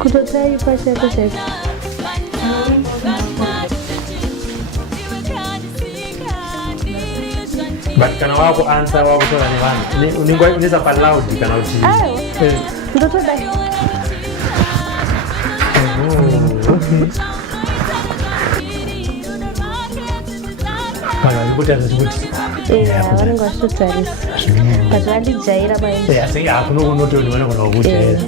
Kutotaipa chako. But kana wako answer wako tola ni wani. Unaweza pa loud kana uti. Ndoto dai. Kana nikuta nikuti. Wani ngwashutari. Patwali jaira bai. Asi akuno kunoto ni wana kuna ukujaira.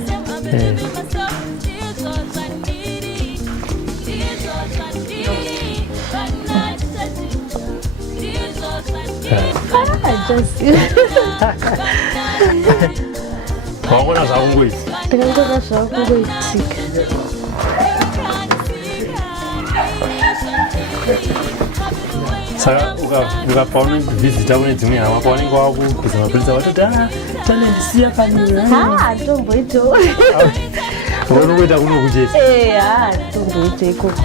Just Wangona zaunguiti. Tikangona zvakungoitika. Saka ukapaona kuvhizita kune dzimwe hama paunenge wakukuza mapurisa watoti talent siya panyura. Tomboito. Unongoita kuno kuchete. Tomboito ikoko.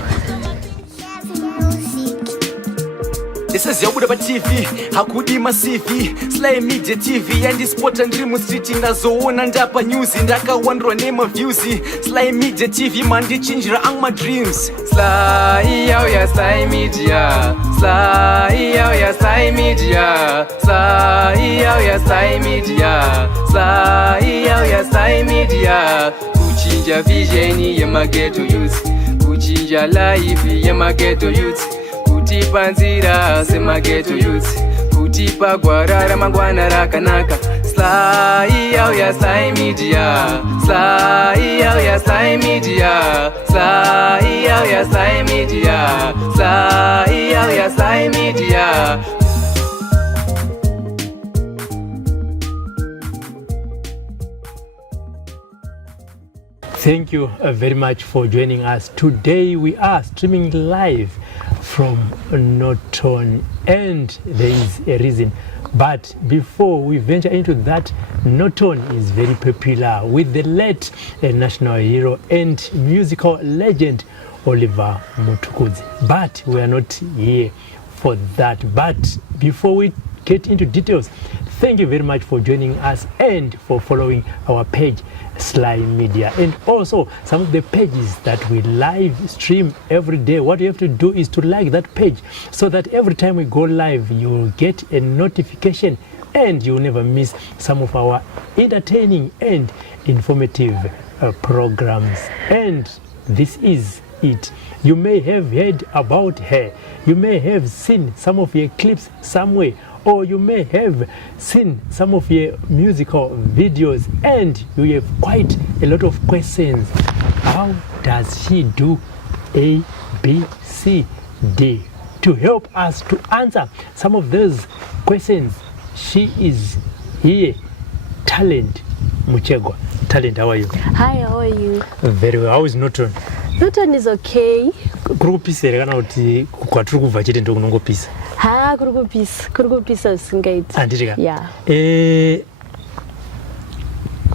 This is Yabuda TV, Hakudi Masivi, SlyMedia TV, and this sport and dream street in the zone and up a news in Daka wonder name of views. SlyMedia TV, man, they change my dreams. SlyMedia, SlyMedia, SlyMedia, SlyMedia, SlyMedia, SlyMedia, Kuchinja vision, Yamageto youth, Kuchinja life, Yamageto youth. Kutipa nzira semageto youth, kutipa gwarara mangwana rakanaka. SlyMedia, SlyMedia, SlyMedia, SlyMedia, SlyMedia, SlyMedia, SlyMedia, SlyMedia. Thank you very much for joining us. Today we are streaming live from Norton, and there is a reason. But before we venture into that, Norton is very popular with the late national hero and musical legend Oliver Mutukudzi. But we are not here for that. But before we get into details, thank you very much for joining us and for following our page SlyMedia, and also some of the pages that we live stream every day. What you have to do is to like that page so that every time we go live you will get a notification and you will never miss some of our entertaining and informative programs. And this is it. You may have heard about her, you may have seen some of your clips somewhere, or you may have seen some of your musical videos and you have quite a lot of questions. How does she do A, B, C, D? To help us to answer some of those questions, she is here. Talent Muchegwa. Talent, how are you? Hi, how are you? Very well. How is Norton? Norton is okay. Kurukupisa kana kuti kwatiri kubva chete ndokunongopisa. Kurukupisa usingaiti. Anditika. Yeah.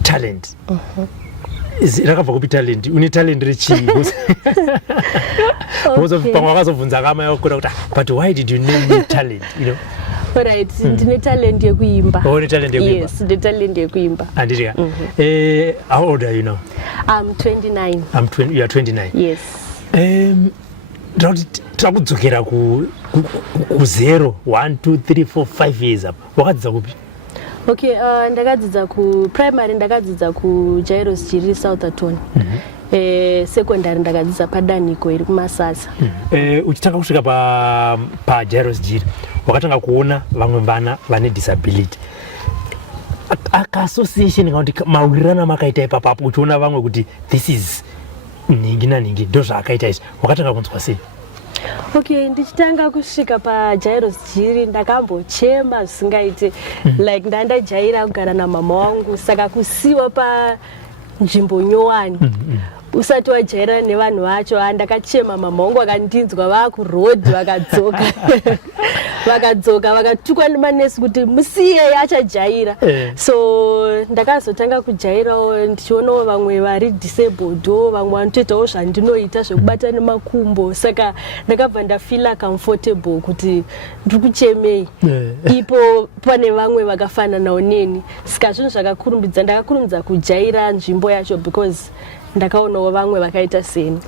Talent. Rakabva kupi talent? Une talent rechi. Most of pamwe vakazobvunza kama yakura kuti but why did you name me talent, you know? Alright, ndine talent yekuimba. Oh, ne talent yekuimba. Yes, the talent yekuimba. Anditika. How old are you now? I'm 29. You are 29. Yes. Takudzokera ku 0 1 2 3 4 5 years up. Wakadzidza kupi? Okay, ndakadzidza ku primary, ndakadzidza ku Jairos Jiri Southampton. Secondary ndakadzidza padaniko iri kumasasa. Uchitanga kusvika pa Jairos Jiri, wakatanga kuona vamwe vana vane disability. Association ngauti maurirana makaita ipapo uchiona vamwe kuti this is ningi naningi ndo zvakaita izvi, wakatanga kunzwa sei? Okay, ndichitanga kusvika pa Jairos Jiri ndakambochema zvisingaite. Like ndandajaira kugara namama wangu, saka kusiwa pa nzvimbo nyowani. Usati wajaira nevanhu vacho, ndakachema mama wangu akandinzwa vakuroad vakadzoka. Vakadzoka vakatukwa nemanesi kuti musiye achajaira. So ndakazotanga kujairawo ndichionawo vamwe vari disabled, vamwe vanotoitawo zvandinoita zvekubata nemakumbo, saka ndakabva ndafila comfortable kuti ndiri kuchemei. Ipo pane vamwe vakafananawo neni, saka zvinhu zvakakurumbidza, ndakakurumbidza kujaira nzvimbo yacho because ndakaonawo vamwe vakaita seni.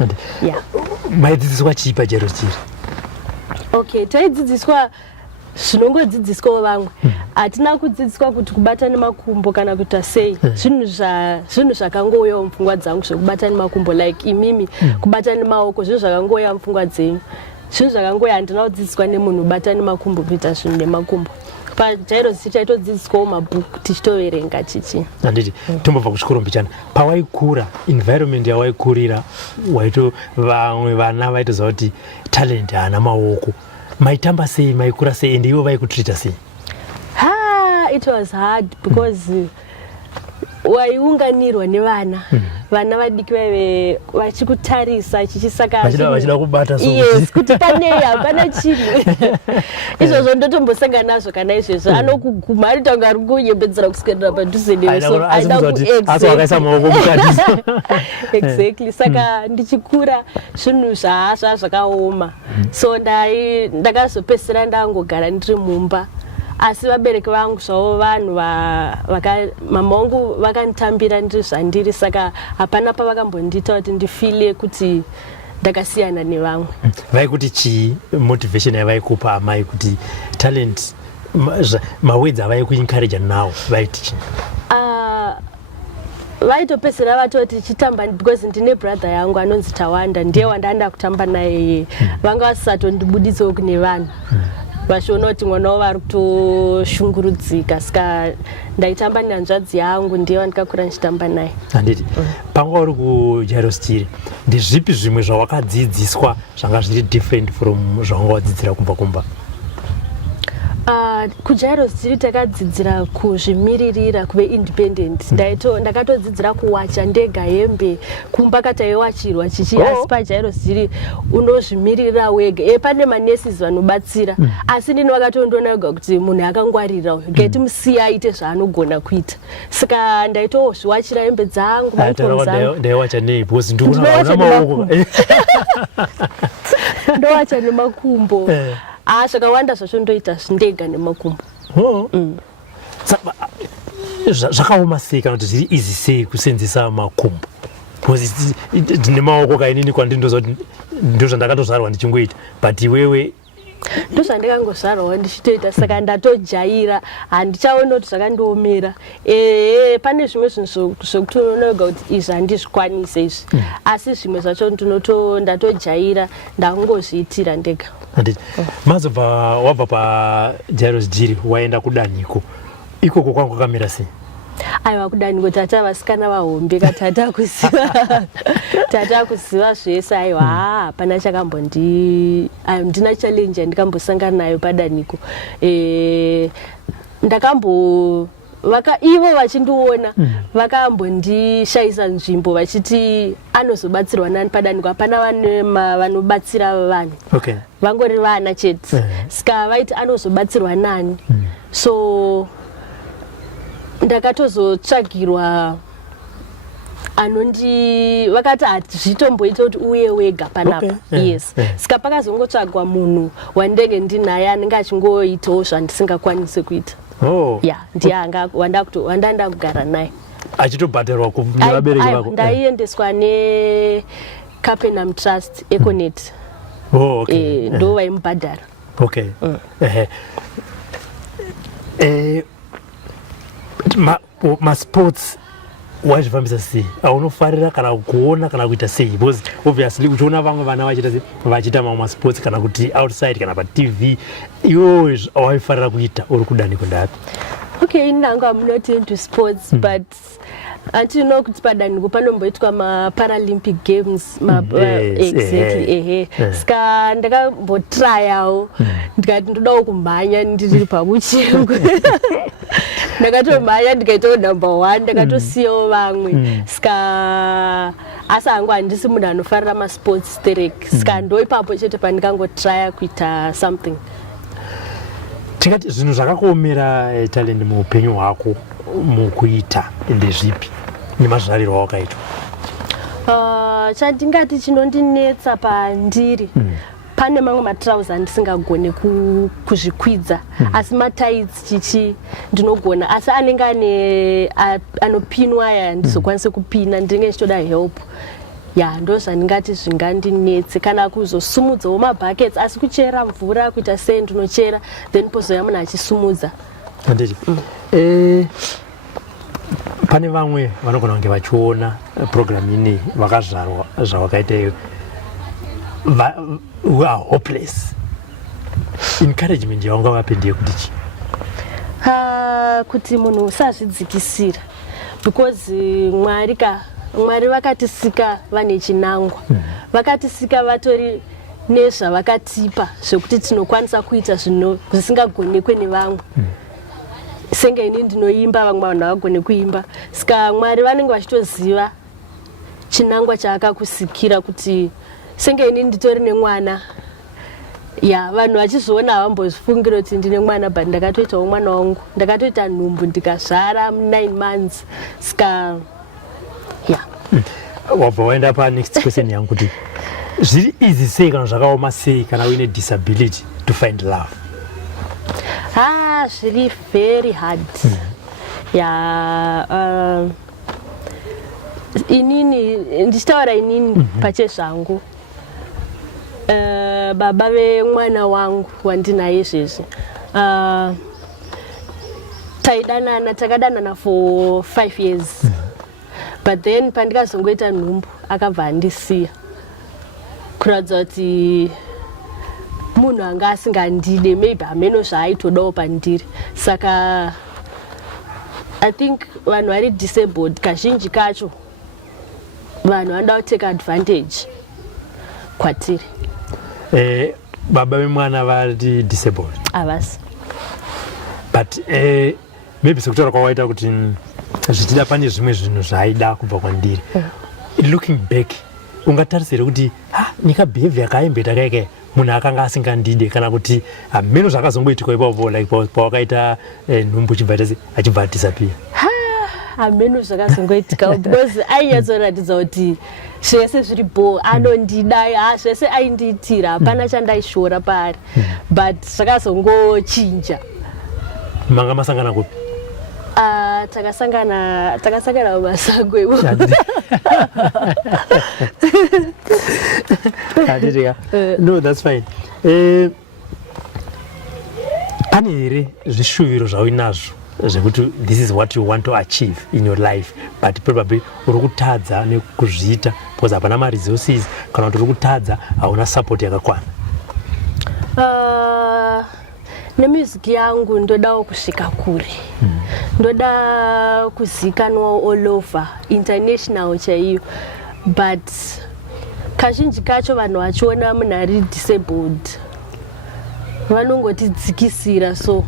Yeah. Maidzidziswa chii pajairo chiri? Okay, taidzidziswa zvinongodzidziswawo vamwe. Hatina kudzidziswa kuti kubata nemakumbo kana kuita sei. Zvinhu zvakangouyawo mupfungwa dzangu zvekubata nemakumbo, like imimi kubata nemaoko zvinhu zvakangouya mupfungwa dzenyu. Zvinhu zvakangouya handina kudzidziswa nemunhu kubata nemakumbo kuita zvinhu nemakumbo. Pajairo taitodzidziswawo mabhuku tichitoverenga chichi. Handiti tombobva kuchikoro mbichana. Pawaikura, environment yawaikurira, vamwe vana vaitoziva kuti talent haana maoko. Maitamba sei, maikura sei, and ivo vaikutrita sei? It was hard because waiunganirwa nevana. Vana vadiki vaive vachikutarisa chichisaka vachida kubata so. Yes, kuti panei hapana chinhu. Izvozvo ndotombosanga nazvo kana izvezvo. Anokuguma anotanga ari kunyembedzera kuswedera padhuze newe. So asi wakaisa maoko mukati. Exactly. Saka ndichikura zvinhu zvakaoma. So ndakazopedzisira ndangogara ndiri mumba. Asi vabereki vangu zvavo vanhu mama vangu vakanditambira ndiri zvandiri, saka hapana pavakambondiita kuti ndifile kuti ndakasiyana nevamwe. Vaikuti chii motivation yavaikupa amai kuti talent mawedzi avaikuencourage nawo vaiti chii? Vaitopedzisira vatoti chitamba because ndine brother yangu anonzi Tawanda, ndiye wandaenda kutamba naye. Vanga vasisatondibuditsawo kune vanhu. Vachiona kuti mwana wavo ari kutoshungurudzika, saka ndaitamba nehanzvadzi yangu, ndiye wandikakura ndichitamba naye. Handiti panga uri kujairo chiri, ndezvipi zvimwe zvawakadzidziswa zvanga zviri different from zvawanga wadzidzira kumba? Kujairo chiri takadzidzira kuzvimiririra, kuve independent. Ndakatodzidzira kuwacha ndega hembe kumba kataiwachirwa chichi. Asi pajairo chiri unozvimirira wega. Pane manesis vanobatsira, asi ndini wakatondoona wega kuti munhu akangwarira ngeti musiya aite zvaanogona kuita. Saka ndaitozviwachira hembe dzangu, ndaiwacha nei because ndikuona maoko. Ndowacha nemakumbo. Zvakawanda zvacho ndoita zvindega nemakumbo. Zvakaoma sei kana kuti zviri easy sei kusenzesa makumbo? Because nemaoko kainini kwandindoziva kuti ndozvandakatozvarwa ndichingoita, but iwewe ndozvandakangozvarwa ndichitoita, saka ndatojaira, handichaona kuti zvakandiomera. Pane zvimwe zvinhu zvokuti unonoga kuti izvi handizvikwanise izvi, asi zvimwe zvacho ndatojaira, ndakungozviitira ndega. Mazobva wabva pajairo chiri waenda kudanhiko, ikoko kwangu kwakamira sei? Aiwa, kudanhiko tata vasikana vahombe katata kuziva zvese. Aiwa, hapana ndina challenge yandikambosangana nayo padanhiko. Ivo vachindiona vakambondishayisa nzvimbo vachiti anozobatsirwa nani padanhiko, hapana vanobatsira vanhu. Vangori vana chete. Saka vaiti anozobatsirwa nani. So ndakatozotsvagirwa vakati hazvitomboita kuti uye wega panapa. Yes. Saka pakazongotsvagwa munhu wandenge ndinaye anenge achingoitawo zvandisingakwanisi kuita. Ndiye wandaenda kugara naye. Achitobhadharwa kuvabereki vako? Ndaiendeswa neCapenham Trust Econet. Ndo vaimubhadhara. Masports wazvifambisa sei? Aunofarira kana kuona kana kuita sei? Because obviously uchiona vamwe vana vachiita mamwe masports kana kuti outside kana paTV, iwe waifarira kuita uri kudanhiko ndapi? Nangu I'm not into sports, but atino kuti padanhiko panomboitwa maParalympic Games. Exactly. Saka ndakambotryawo ndikati ndodawo kumhanya ndiri pamuchengu. Ndakatomhanya ndikaitawo number 1, ndakatosiyawo vamwe. Saka asi hangu handisi munhu anofarira masports stereki. Saka ndo ipapo chete pandikangotrya kuita something. Tingati zvinhu zvakakuomera talent muupenyu hwako mukuita ndezvipi nemazvariro awakaitwa? Chandingati chinondinetsa pandiri pane mamwe matrauza ndisingagone kuzvikwidza asi matights chichi ndinogona asi anenge anopinwa aya ndizokwanisa kupina ndinenge ndichitoda help ndo zvandingati zvingandinetse kana kuzosumudzawo mabuckets asi kuchera mvura kuita sei ndinochera then pozoya munhu achisumudza. Pane vamwe vanogona kunge vachiona program ini vakazvarwa zvawakaita iyo who are hopeless. Encouragement yawanga vape ndeyekuti chi? Kuti munhu usazvidzikisira because Mwari vakatisika vane chinangwa. Vakatisika vatori nezvavakatipa zvokuti tinokwanisa kuita zvinhu zvisingagonekwe nevamwe. Senge ini ndinoimba vamwe vanhu havagone kuimba. Saka Mwari vanenge vachitoziva chinangwa chaakakusikira kuti senge ini nditori nemwana. Vanhu vachizviona havambozvifungira kuti ndine mwana but ndakatoitawo mwana wangu. Ndakatoita nhumbu ndikazvara 9 months. Saka wabva waenda next question yangu kuti zviri easy sei kana zvakaoma sei kana uine disability to find love? Zviri very hard. Inini ndichitaura inini pachezvangu. Baba vemwana wangu wandinaye izvezvi takadanana for 5 years. But then pandikazongoita nhumbu akabva andisiya kuratidza kuti munhu anga asingandide maybe hameno zvaaitodawo pandiri. Saka I think vanhu vari disabled kazhinji kacho vanhu vanoda kuteka advantage kwatiri. Baba vemwana vari disabled? Havasi. But maybe sekutaura kwawaita kuti zvichida pane zvimwe zvinhu zvaaida kubva kwandiri. Looking back ungatarisire kuti ndikabehaviour yakaembeta kaika munhu akanga asingandide kana kuti hameno zvakazongoitika ipapo like pawakaita nhumbu achibva adisappear? Hameno zvakazongoitika because ainyatsoratidza kuti zvese zviri bo anondida zvese aindiitira hapana chandaishora paari but zvakazongochinja. Manga masangana kupi? Takasangana mumasango iwo. No, that's fine. Pane here zvishuviro zvauinazvo zvekuti this is what you want to achieve in your life but probably uri kutadza nekuzviita because hapana maresources kana kuti uri kutadza hauna support yakakwana? Nemusic yangu ndodawo kusvika kure. Ndoda kuzikanwa all over international chaiyo but kazhinji kacho vanhu vachiona munhu ari disabled vanongotidzikisira so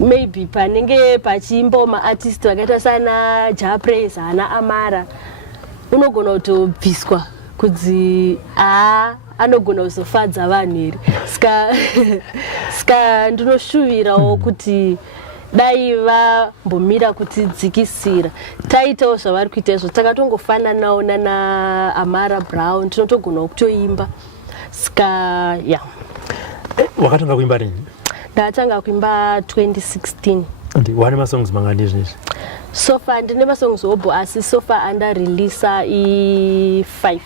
maybe panenge pachiimbawo maartist vakaita sana Japraise ana Amara unogona kutobviswa kudzi anogona kuzofadza vanhu here. Saka ndinoshuvirawo kuti dai vambomira kutidzikisira taitawo zvavari kuita izvo takatongofananawo nana Amara Brown tinotogona kutoimba. Saka wakatanga kuimba rini? Ndakatanga kuimba 2016. Wane masongs mangani izvizvi? So far ndine masongs hobo asi so far andareleasa i5.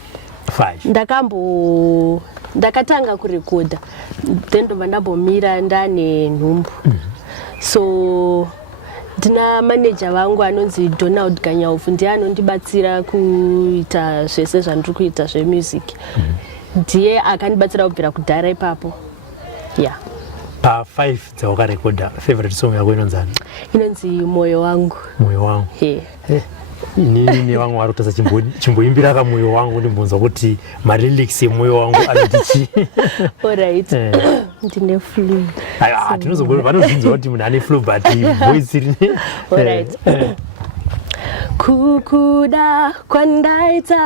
Ndakatanga kurekodha then ndobva ndambomira ndane nhumbu. So ndina manager vangu anonzi Donald Ganyaovu ndiye anondibatsira kuita zvese zvandiri kuita zvemusic. Ndiye akandibatsira kubvira kudhara ipapo. Pa5 dzawakarekodha favorite song yako inonzani? Inonzi Moyo Wangu. Moyo Wangu. Inini nevamwe vari kutasa chimboimbira kamoyo wangu ndimbonzwa kuti malyrics emoyo wangu anoti alright. Ndine flu. Tinozobona vanozvinzwa kuti munhu ane flu but voice iri. Alright. kukuda kwandaita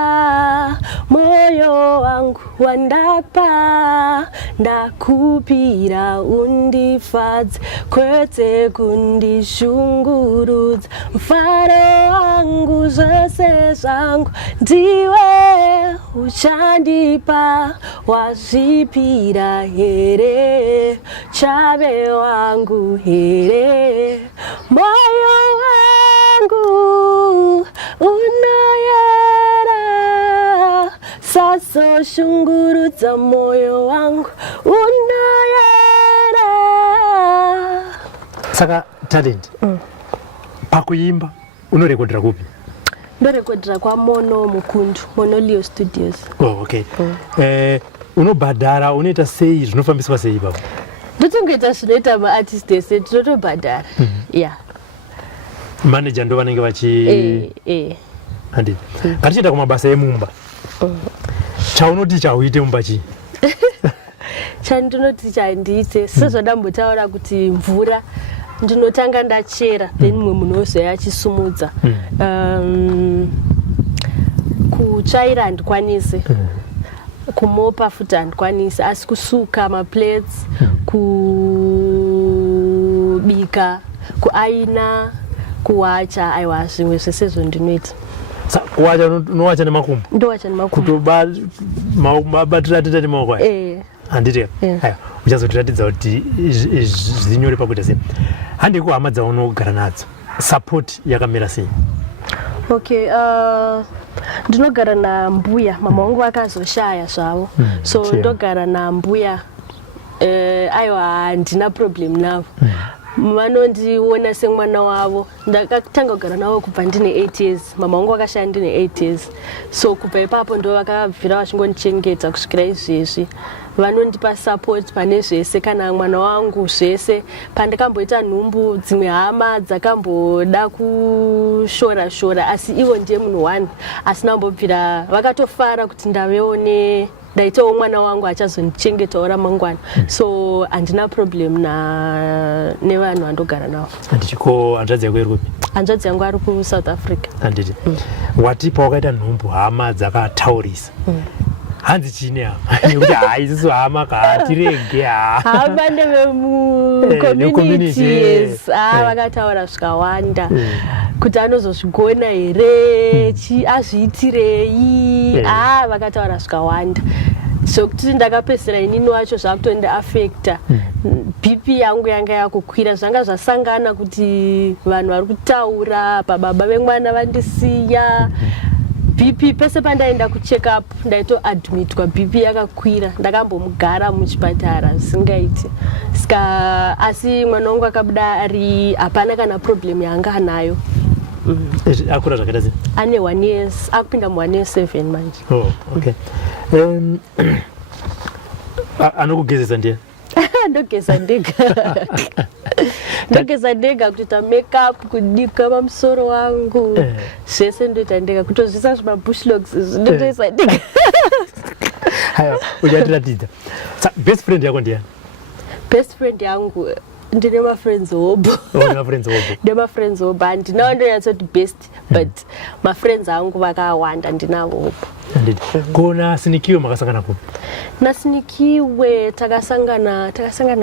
moyo wangu wandapa ndakupira undifadze kwete kundishungurudza mfaro wangu zvose zvangu ndiwe uchandipa wazvipira here chave wangu here moyo wangu unoyera sazoshungurudza moyo wangu unoyera. Saka talent pakuimba unorekodera kupi? Ndorekodera kwa Mono Mukundu, Monolio Studios. Oh, okay. Unobhadhara unoita sei, zvinofambiswa sei baba? Ndotongoita zvinoita maartist ese tinotobhadhara. Yeah. Manager ndo vanenge vachi handi. Ngatichienda kumabasa emumba. Chaunoti chauite mumba chii? Chandinoti chandiite sezvadambotaura kuti mvura ndinotanga ndachera then mumwe munhu ozoya achisumudza. Kutsvaira handikwanisi, kumopa futi handikwanisi, asi kusuka maplates, kubika, kuaina, kuwacha, aiwa zvimwe zvese zvondinoita. Kuwacha unowacha nemakumbo? Ndowacha nemakumbo. Kutobatira teta nemaoko aya? Handiti. Haya, uchazotiratidza kuti zvinyore pakuita sei. Handi kuhama dzaunogara nadzo, support yakamira sei? Okay, ndinogara nambuya, mama wangu akazoshaya zvavo, so ndogara nambuya. Aiwa handina problem navo, vanondiona semwana wavo. Ndakatanga kugara navo kubva ndine 8 years, mama wangu akashaya ndine 8 years, so kubva ipapo ndo vakabvira vachingondichengeta kusvikira izvezvi. Vanondipa support pane zvese, kana mwana wangu zvese. Pandakamboita nhumbu, dzimwe hama dzakamboda kushora shora, asi ivo ndiye munhu one asina kumbobvira, vakatofara kuti ndaveone ndaitawo mwana wangu achazondichengetawo ramangwana. So handina problem nevanhu vandogara navo. Handichiko hanzvadzi yako iri kupi? Hanzvadzi yangu ari kuSouth Africa. Handiti. Watipa wakaita nhumbu, hama dzakataurisa. Hanzi chine hama? Nekuti haisiso hama katirege hama nevemucommunity. Vakataura zvikawanda kuti anozozvigona here, azviitirei. Vakataura zvikawanda sokuti ndakapedzisira inini wacho zvakutondiafecta. BP yangu yanga yakukwira, zvanga zvasangana kuti vanhu vari kutaura, pababa vemwana vandisiya. BP pese pandaenda kucheck up ndaitoadmitwa, BP yakakwira, ndakambomugara muchipatara zvisingaiti. Asi mwana wangu akabuda ari hapana kana problem yanga anayo. Akura zvakaita sei? Ane 1 years, akupinda mu1 year 7 manje. Oh, okay. Anokugezesa ndiye? Ndogeza ndega. Ndogeza ndega, kutoita makeup, kudika pamusoro wangu, zvese ndoita ndega, kutozvisa zvimabushlogs ndotoisa ndega. Haya, uchatiratidza. Best friend yako ndiye? Best friend yangu ndine mafriends hobo. Ndine mafriends hobo, handinawo ndonyatsoti best, but mafriends angu vakawanda ndinavo hobo. Kona Sinikiwe makasangana kupi? Nasinikiwe takasangana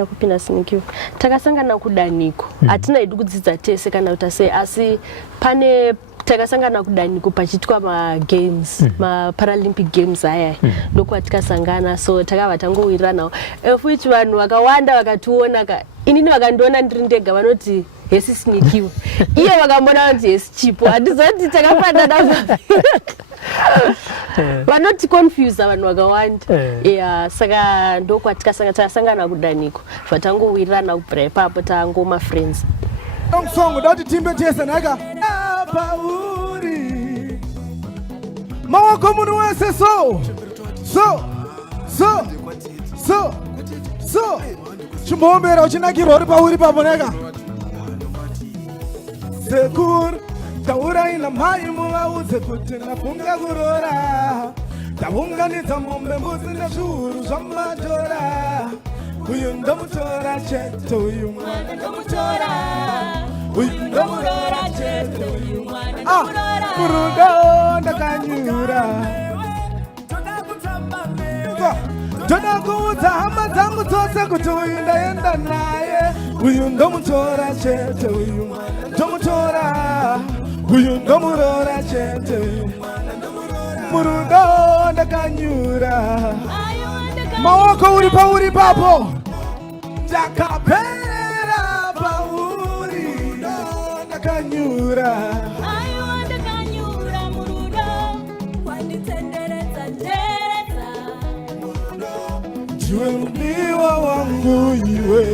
kupi nasinikiwe? Takasangana kudaniko. Hatina idu kudzidza tese kana utase, asi pane takasangana kudaniko pachitwa ma-games, ma-Paralympic Games aya. Ndokwa tikasangana, so takava tangowiriranawo. Fuichi vanhu vakawanda vakationa, inini vakandiona ndiri ndega vanoti hesi Sinikiwe. Iye vakambona kuti hesi Chipo. Handizoti takafanana. Vanoti confuse vanhu vakawanda. Saka ndokwa takasangana kudaniko. Vatangowirirana kubvira ipapo tangoma friends. Song dati timbe tese naga apauri mawako munhu wese so chimbombera uchinakirwa uri pauri papo naga sekuru taura ina mai muvaudze kuti ndafunga kurora ndaunganidza mombe mbuzi nezviuru zvamatora uyu ndomutora chete uyu mwana ndomutora uyu ndomutora chete uyu mwana ndomutora murudo ndakanyura toda kuudza hama dzangu dzose kuti uyu ndaenda naye uyu ndomutora chete uyu ndomutora uyu ndomurora chete uyu murudo ndakanyura maoko uri pauri papo ndakapera pauri ndakanyura ndiwe mudiwa wangu iwe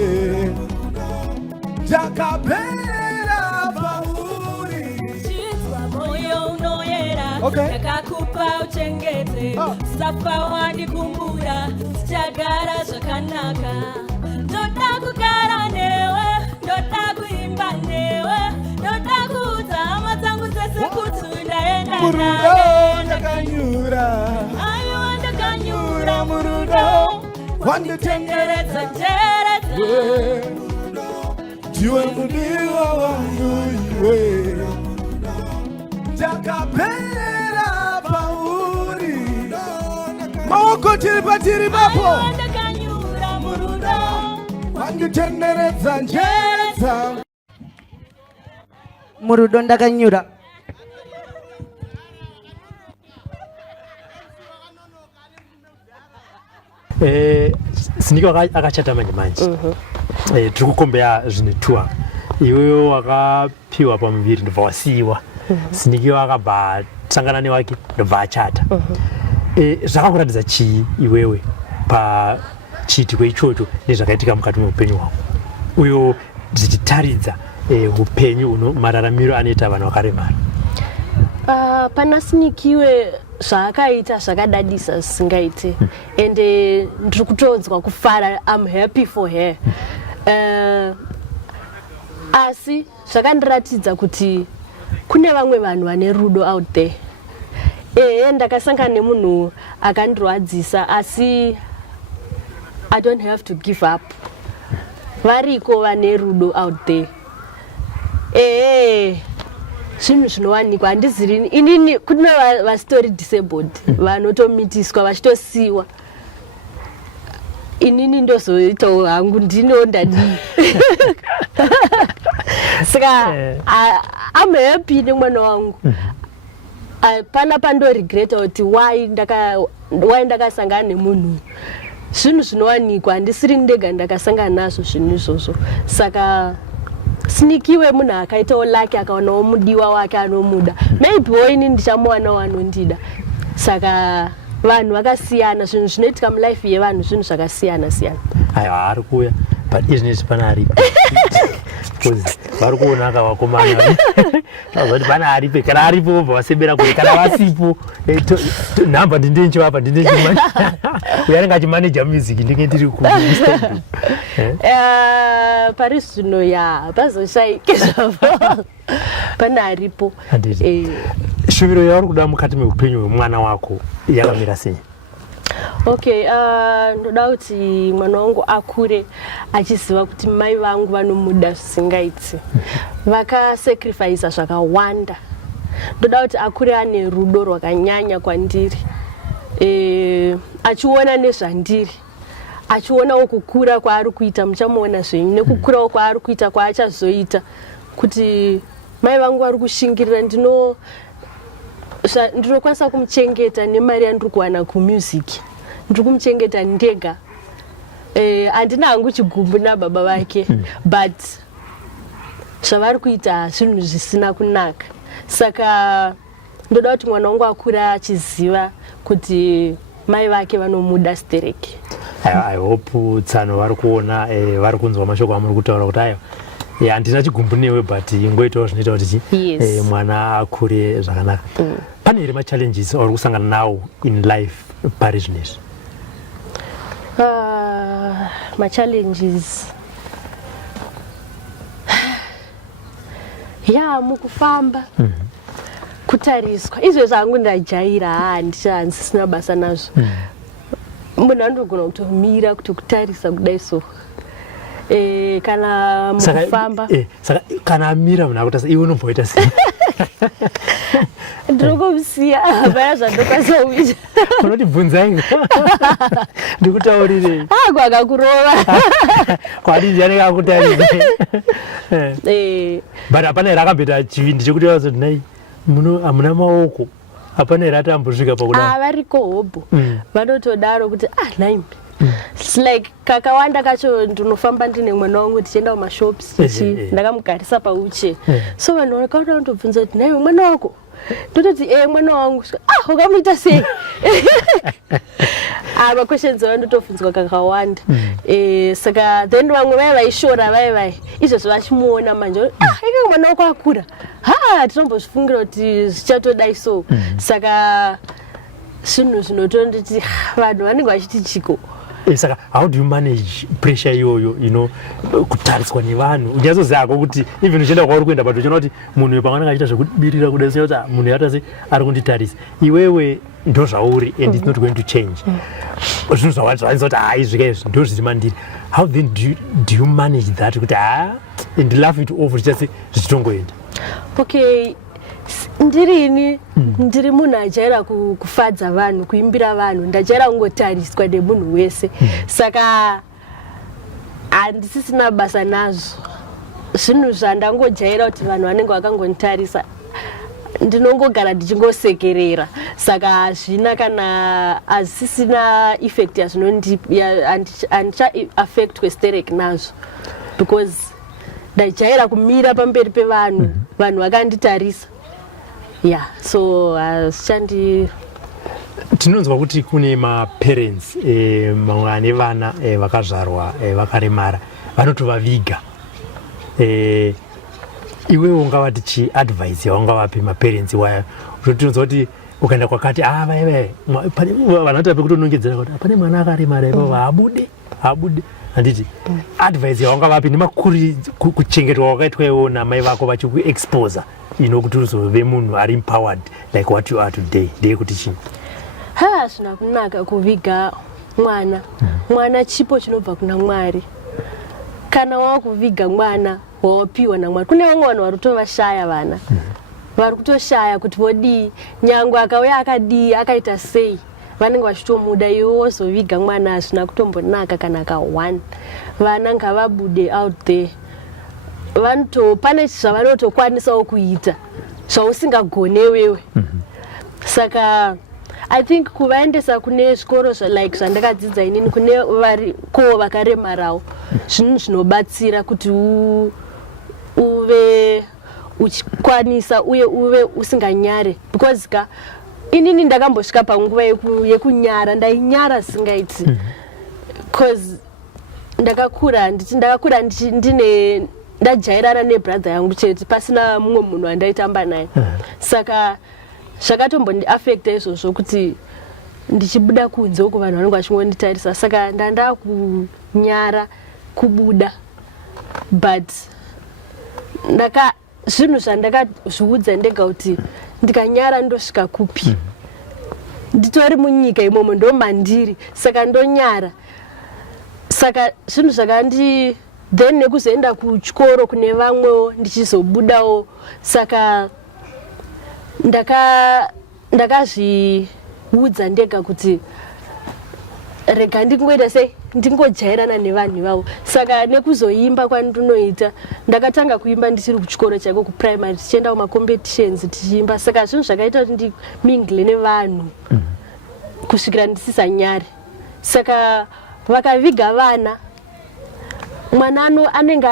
ndakapera pauri moyo unoyera ndakakupa uchengete safa wandikumbura tichagara zvakanaka ndoda kugara newe ndoda kuimba newe ndoda kuudza hama dzangu dzese kuti ndaenda murudo ndakanyura aiwa ndakanyura murudo wanditenderedza ndiwe mudiwa wangu iwe ndakapera pauri maoko tiri patiri papo ndakanyura murudo wanditenderedza njere dzangu murudo ndakanyura Siniki akachata manje tiri kukombeya zvine tua iwewe wakapiwa pamuviri ndobva wasiyiwa Siniki akabva sangana newake ndobva achata zvakakuratidza chii iwewe pachiitiko ichocho nezvakaitika mukati meupenyu hwako uyo zvichitaridza upenyu mararamiro anoita vanhu vakaremara? Pana Sinikiwe zvakaita zvakadadisa zvisingaite ende ndiri kutodzwa kufara. I'm happy for her. Asi zvakandiratidza kuti kune vamwe vanhu vane rudo out there. Ndakasangana nemunhu akandirwadzisa asi I don't have to give up. Variko vane rudo out there. Zvinhu zvinowanikwa handiziri inini kune vastori disabled vanotomitiswa vachitosiwa. Inini ndozoitawo hangu ndinondadii. Saka I'm happy nemwana wangu. Pana pandoregreta kuti why ndakasangana nemunhu. Zvinhu zvinowanikwa handisiri ndega ndakasangana nazvo zvinhu izvozvo. Saka Sinikiwe munhu akaitawo lake akaonawo mudiwa wake anomuda. Maybe woini ndichamuwana wanondida. Saka vanhu vakasiyana zvinhu zvinoitika mulife yevanhu zvinhu zvakasiyana siyana. Aiwa ari kuuya but izvinezvi pana aripo vari kuona akavakomana kuti pana aripo kana aripo vobva vasembera kure kana vasipo nhamba ndindenchivapa ndindenchimani uyo anenge achimaneja music ndinge ndiri pari zvino pazoshaike zvavo pana aripo. shuviro yauri kuda mukati meupenyu hwemwana wako yakamira sei? Okay, ndoda kuti mwana wangu akure achiziva kuti mai vangu vanomuda zvisingaiti. Vakasacrifice zvakawanda. Ndoda kuti akure ane rudo rwakanyanya kwandiri. Achiona nezvandiri. Achionawo kukura kwaari kuita muchamuona zvenyu nekukurawo kwaari kuita kwaachazoita kuti mai vangu vari kushingirira ndinokwanisa kumuchengeta nemari yandiri kuwana kumusic. Ndiri kumuchengeta ndega. Handina hangu chigumbu nababa vake but zvavari kuita zvinhu zvisina kunaka. Saka ndoda kuti mwana wangu akura achiziva kuti mai vake vanomuda stereke. I hope tsano vari kuona vari kunzwa mashoko amuri kutaura kuti aiwa handina chigumbu newe but ngoitawo zvinoita kuti mwana akure zvakanaka. Pane here machallenges auri kusangana nawo in life pari zvinezvi? Machallenges mukufamba kutariswa izvo zvangu ndajaira handisina basa nazvo. Munhu andogona kutomira kutokutarisa kudai so. Kana mukufamba saka kana amira munhu akutarisa iwe unomboita sei? ndinokusiya baya zvandokwanisa kuita unotibvunzai ndikutaurire kwakakurova kwadi ndianenge akutarire but hapana here akambeta chivindi chekuti vazoti nai hamuna maoko hapana here atambosvika pakuda variko hobho vanotodaro kuti naimi like kakawanda kacho ndinofamba ndine mwana wangu tichienda kumashops ndakamugarisa pauche so vanhu vakaona kundobvunza kuti nai mwana wako ndototi mwana wangu wakamuita sei maquestions vanotobvunzwa kakawanda saka then vamwe vai vaishora vai izvozvo vachimuona manje ika mwana wako akura tinombozvifungira kuti zvichatodai so saka zvinhu zvinotonditi vanhu vanenge vachiti chiko saka how do you manage pressure iyoyo kutariswa nevanhu unyazoziva kuti even uchienda kwauri kuenda but uchiona kuti munhu wepangananga achiita zvekubirira kudai kuti munhu yata se ari kunditarisa iwewe ndo zvauri and it's not going to change zvinhu zvawanisa kuti izvika izvi ndo zviri mandiri how then do you manage that kuti and laugh it off zvichase zvichitongoenda okay ndirini ndiri munhu ajaira kufadza vanhu kuimbira vanhu ndajaira kungotariswa nemunhu wese saka handisisina basa nazvo zvinhu zvandangojaira kuti vanhu vanenge vakangonitarisa ndinongogara ndichingosekerera saka hazvina kana hazisina effect handicha-affect kwesterek nazvo because ndajaira kumira pamberi pevanhu vanhu vakanditarisa so hazvichandi tinonzwa kuti kune maparents mamwe ane vana vakazvarwa vakaremara vanotovaviga iwewe ungavati chi-advice yaungavape maparents waya tinonzwa kuti ukaenda kwakati vanota pekutonongedzera kuti pane mwana akaremara ivavo haabude handiti advice yaungavape nemakuri kuchengetwa kwakaitwa iwo namai vako vachikuexposa kuti uzove munhu ari empowered like what you are today ndeyekuti chini hazvina kunaka kuviga mwana chipo chinobva kuna Mwari kana wakuviga mwana wawapiwa naMwari kune vamwe vanhu vari kutovashaya vana vari kutoshaya kuti vodii nyangwe akauya akadii akaita sei vanenge vachitomuda iwe wozoviga mwana hazvina kutombonaka kana ka1 vana ngavabude out there pane zvavanotokwanisawo kuita zvausingagone wewe saka I think kuvaendesa kune zvikoro like zvandakadzidza inini kune variko vakaremarawo zvinhu zvinobatsira kuti uve uchikwanisa uye uve usinganyare because inini ndakambosvika panguva yekunyara ndainyara singaiti because ndakakura ndine ndajairana nebrother yangu chete pasina mumwe munhu andaitamba naye saka zvakatombondi-affecta izvozvo kuti ndichibuda kunze uko vanhu vanenge vachingonditarisa saka ndanda kunyara kubuda but zvinhu zvandakazviudza ndega kuti ndikanyara ndosvika kupi nditori munyika imomo ndomandiri saka ndonyara saka zvinhu zvakandi then nekuzoenda kuchikoro kune vamwewo ndichizobudawo saka ndakazviudza ndega kuti rega ndingoita sei ndingojairana nevanhu ivavo saka nekuzoimba kwandinoita ndakatanga kuimba ndichiri kuchikoro chaiko kuprimary tichienda kumacompetitions tichiimba saka zvinhu zvakaita kuti ndimingle nevanhu kusvikira ndisisanyari saka vakaviga vana mwana anenge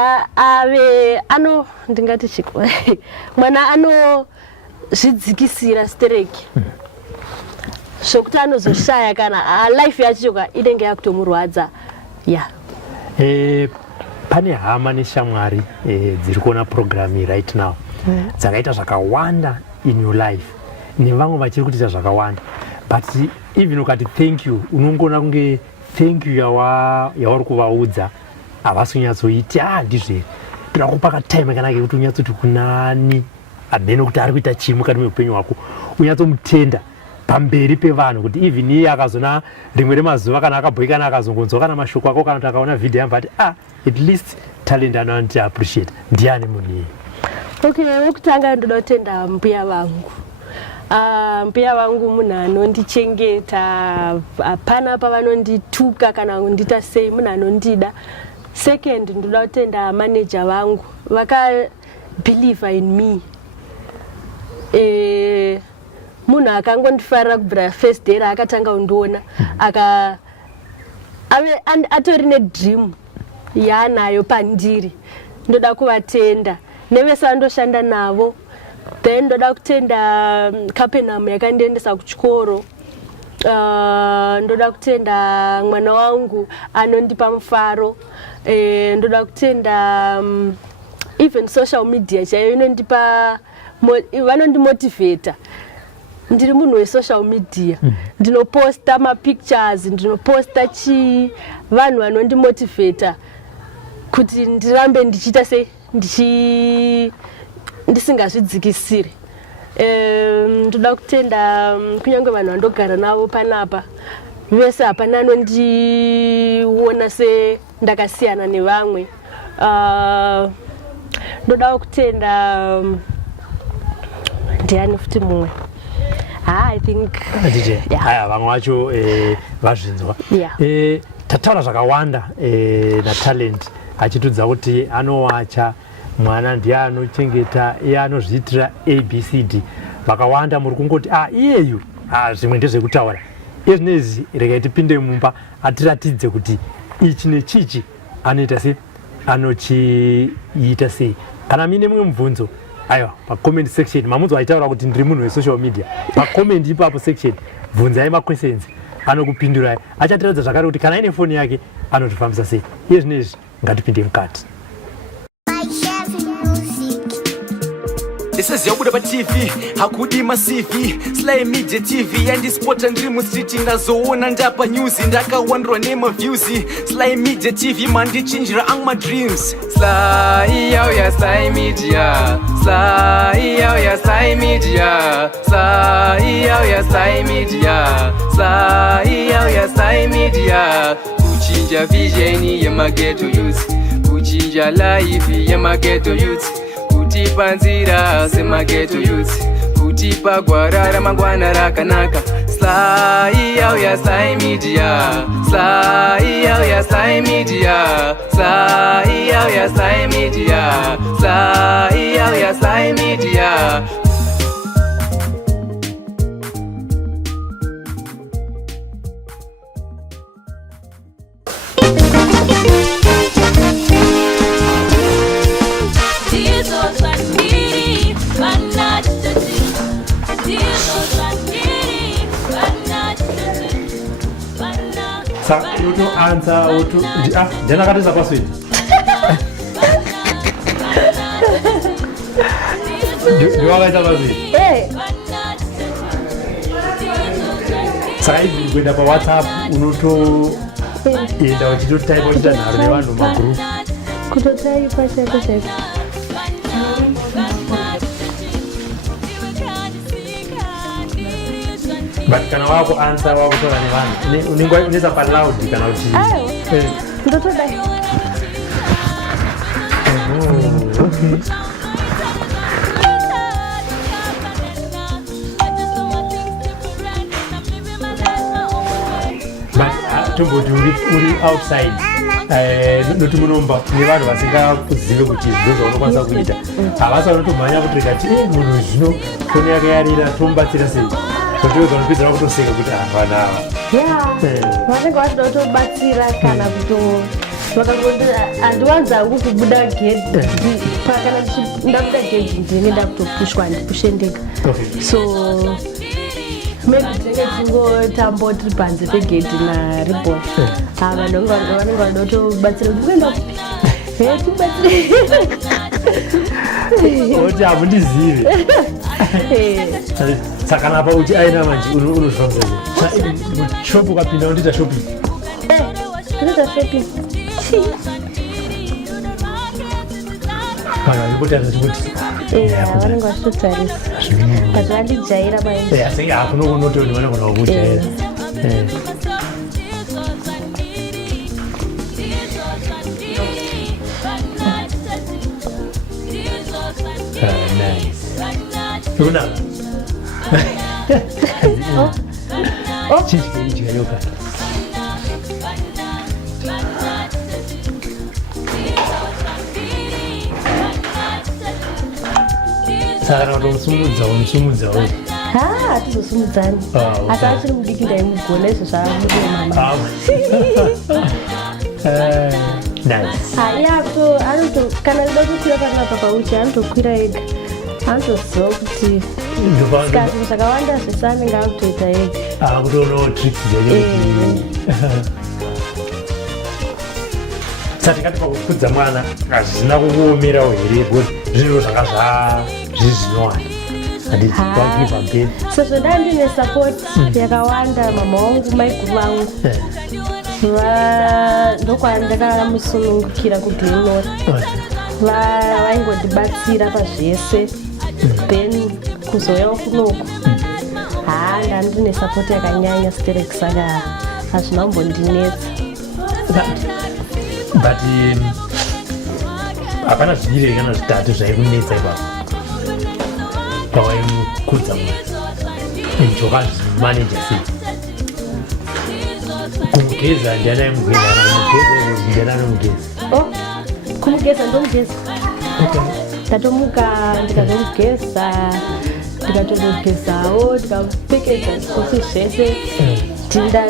ndingati chiko mwana anozvidzikisira stereki zvokuti anozoshaya kana life yacho inenge yakutomurwadza pane hama neshamwari dziri kuona program right now dzakaita zvakawanda in your life nevamwe vachiri kuita zvakawanda but even ukati thank you unongona kunge thank you yauri kuvaudza havasi kunyatsoiti ndizveri pira kupaka time kanake kuti unyatsoti kunani hamene kuti ari kuita chii mukati meupenyu hwako unyatsomutenda pamberi pevanhu kuti even iye akazona rimwe remazuva kana akabhoikana akazongonzwa kana mashoko ako kana kuti akaona vhidhiyo yamba ati at least talent anoanti appreciate ndiani munhu iye Okay, wokutanga ndoda kutenda mbuya vangu. Mbuya vangu munhu anondichengeta, hapana pavanondituka kana kundita sei, munhu anondida. Second, ndoda kutenda manager vangu, vaka-believe in me. Munhu akangondifarira kubvira first day raakatanga kundiona, atori nedream yaanayo pandiri. Ndoda kuvatenda nevese vandoshanda navo. Then ndoda kutenda Capenham yakandiendesa kuchikoro. Ndoda kutenda mwana wangu anondipa mufaro. Ndoda kutenda even social media chaiyo inondipa, vanondimotivata. Ndiri munhu wesocial media. Ndinoposta mapictures, ndinoposta vanhu vanondimotivata kuti ndirambe ndichiita sei ndisingazvidzikisiri. Ndoda kutenda kunyange vanhu vandogara navo panapa, vese hapana anondiona sendakasiyana nevamwe. Ndoda kutenda ndiani futi mumwe. I think haya vamwe vacho vazvinzwa. Tataura zvakawanda natalent achitudza kuti anowacha mwana ndiye anochengeta, iye anozviitira ABCD. Vakawanda muri kungoti iyeyu zvimwe ndezvekutaura. Izvinezvi regai tipinde mumba atiratidze kuti ichi nechichi anoita sei, anochiita sei. Kana mine mumwe mubvunzo, aiwa pacomment section mamunzo aitaura kuti ndiri munhu wesocial media, pacomment ipapo section bvunzai maquestions, anokupindurai. Achatiradza zvakare kuti kana ine foni yake anotifambisa sei. Iye zvinezvi ngatipinde mukati. This is Yabuda TV, hakudi masivi SlyMedia TV yandispota ndiri mustreet ndazoona ndapa news ndakawandwa nema views. SlyMedia TV mandichinjira my dreams. Sly ya SlyMedia, Sly ya SlyMedia, Sly ya SlyMedia, Sly ya SlyMedia. Kuchinja vision ya maghetto youth, kuchinja life ya maghetto youth, kutipa nzira semaghetto youth, kutipa gwara ramangwana rakanaka. Sly ya SlyMedia, Sly ya SlyMedia, Sly ya SlyMedia, Sly ya SlyMedia. Uto answer uto jana katisa kwa sweet. Ndio wakaita basi. Sasa hivi kwenda pa WhatsApp unoto enda uchito type uchita naro nevanhu magroup. Kuto type chako. But kana wako answer wako kutoka ni vanhu. Unaweza pa loud kana uchi. Ndoto dai. Okay. But tumboti uri outside. Noti munomba nevanhu vasingakuzive kuti izvo unokwanisa kuita. Havasa unotomhanya kuti kati munhu zvino foni yake yarira tombatsira sei. Sotoza unopedzera kutoseka kuti vana ava. Vanenge vachida kutobatsira kana vakangoti handiwanzi hangu kubuda gedhi, kana ndabuda gedhi ndinenda kutopushwa ndipushe ndega. So maybe tinenge tingotambo tiri panze pegedhi naribhoni. Vanhu vanenge vada kutobatsira kuti kuenda kupi oti hamundizive. Saka napa uchi aina manje unozvambza shopu ukapinda undiita shopping. Unoita shopping. Vanhu vangotarisa kuti vanenge vachitotarisa but vandijaira maii. Asi hakunonotoni vanogona kukujaira. Una. Chichi yoga. Sara unosumudza. Atizosumudzani. Asi achiri mudiki ndaimugona izvo zvaamudemama. Nice. Anoto kana ida kukwira panapa pauchi anotokwira ega. Anotoziva kuti zvinhu zvakawanda zvese anenge akutoita ega. Kutoonao tricks dzenyu. Sati kati pakukudza mwana hazvina kukuomerawo here because zvinhu zvanga zvizvinowani. Sezvo ndandine support yakawanda mama wangu maiguru vangu ndokwandakamusunungukira kuGlenora vaingondibatsira pazvese then kuzouyawo kunoku ndandine support yakanyanya sterek saka hazvina kumbondinetsa but hapana zviviri kana zvitatu zvaikunetsa ipapo pawaimukudza mwana zvokazvimaneja sei kumugeza ndianaimugeza kumugeza ndomugeza ndatomuka ndikazomugeza ndikatozogezawo ndikapfekedza zvose zvese ndinoita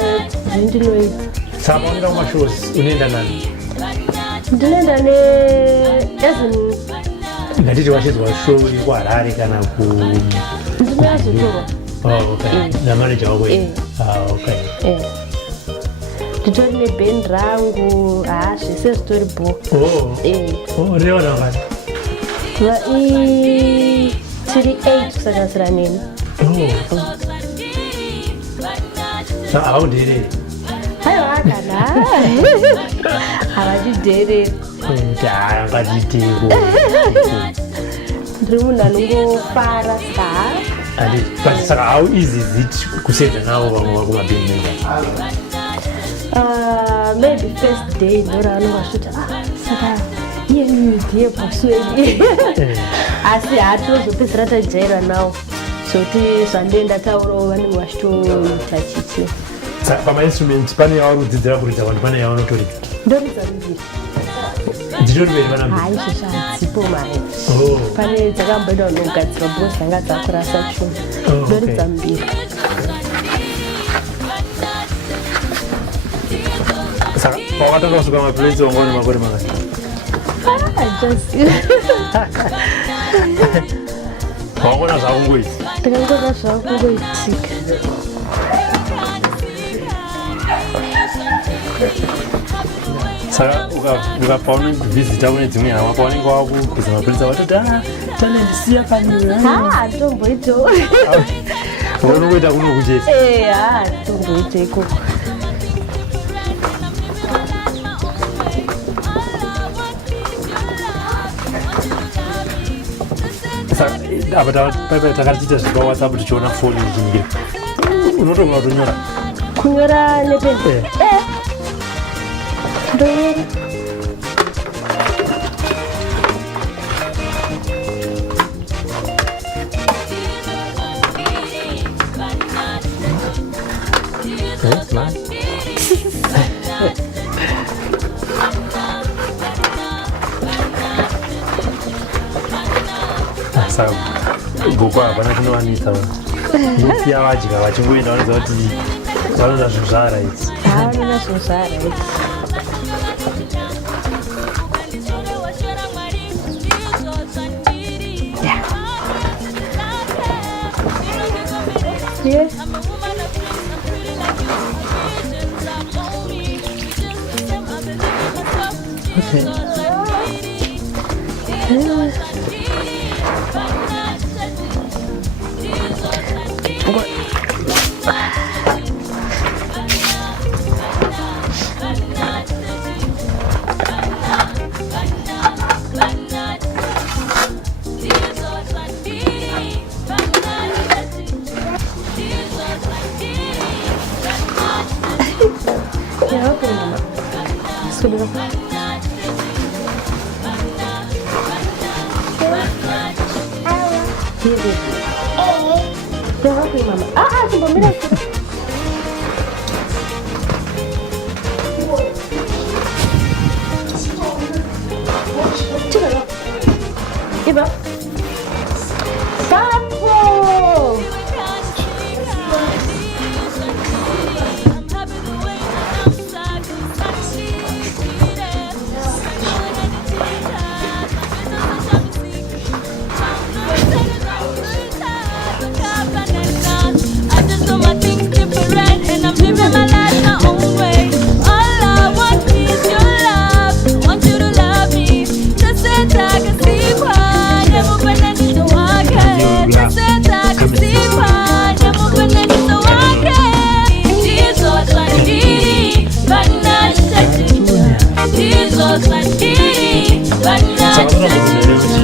saka paunenda kumashows unoenda nani ndinoenda neezin ngatiti wachizwa show yekuharare kana ku ndinoyazotorwa namaneja wako nditori nebhendi rangu zvese zvitori reona vakati tiri 8 kusanganisira neni havakudhereri aiwa kana havachidhereri ngatiteko ndiri munhu anongofara saka how easy is it kusedza navo vamwe vakumabhendi maybe first day ndora anongashota saka iyeniidhiye paswedi asi hatozopedzera tajaira nawo zoti zvandoenda taurawo vanenge vachitoita chichi saka pamainstrument pane yavari kuridza vantu pane yavanotoridza ndoridza mbiri dzitori mberi vana mbiri izvo zvadzipo mai pane dzakamboenda unogadzirwa bhos dzanga dzakurasa chunhu ndoridza mbiri saka pawakatanga kusuka mapuresi wangone makore makati wangona zvakungoita ndikangona zvakungoitika saka paunokuvhizita kune dzimwe hama paunenge wakugeza mapurisa watoti tanendisiya paniwe tomboitawo unongoita kunokuchesa tomboita ikoko apa takatiita zvepawhatsapp tichiona foni ichiningira unotogona kunyora nepeni ndoyera saka goko hapana chinowanisa nosiya vadya vachingoenda vanoziva kuti vanoda zvinhu zvaaraiti vanoda zvinhu zvaaraiti Here Happy mama. Chipo, Iba. Capo! I just do my things different and I'm living my life my own way. All I want is your love. I want you to love me. Just say I can see why never been any to walk it. Just say I can see why never been any to walk it. Jesus like me, but not touching. Jesus like me, but not touching.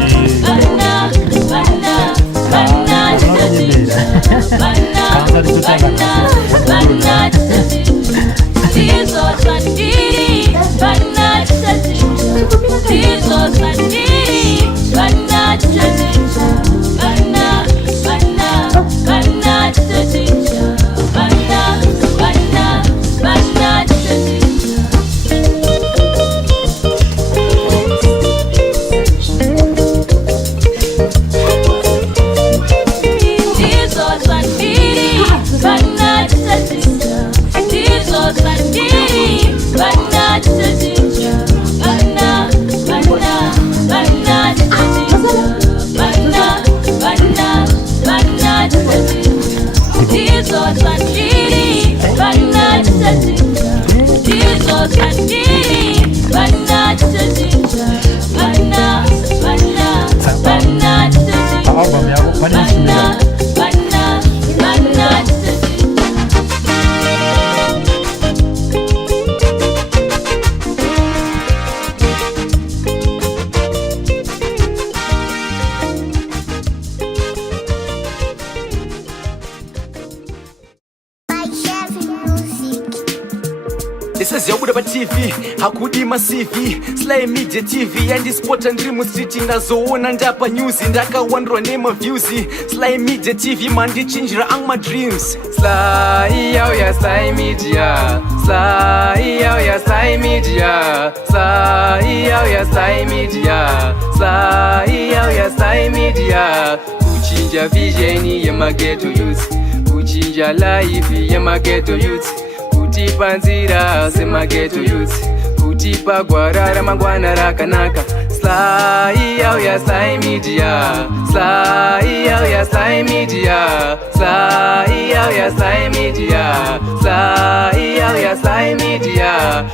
This is Zimbabwean TV, hakudima CV, SlyMedia TV, and this sport and dream street ndazoona ndapa news ndakawandwa nema views. SlyMedia TV mandi chinjira ang my dreams. Sly yo ya SlyMedia, Sly yo ya SlyMedia, Sly yo ya SlyMedia, Sly yo ya SlyMedia. Kuchinja vision ya mageto youth, kuchinja life ya mageto youth. Kutipa nzira semageto youth, kutipa gwarara mangwana rakanaka. Sly yo ya SlyMedia, Sly yo ya SlyMedia, Sly yo ya SlyMedia, Sly yo ya SlyMedia.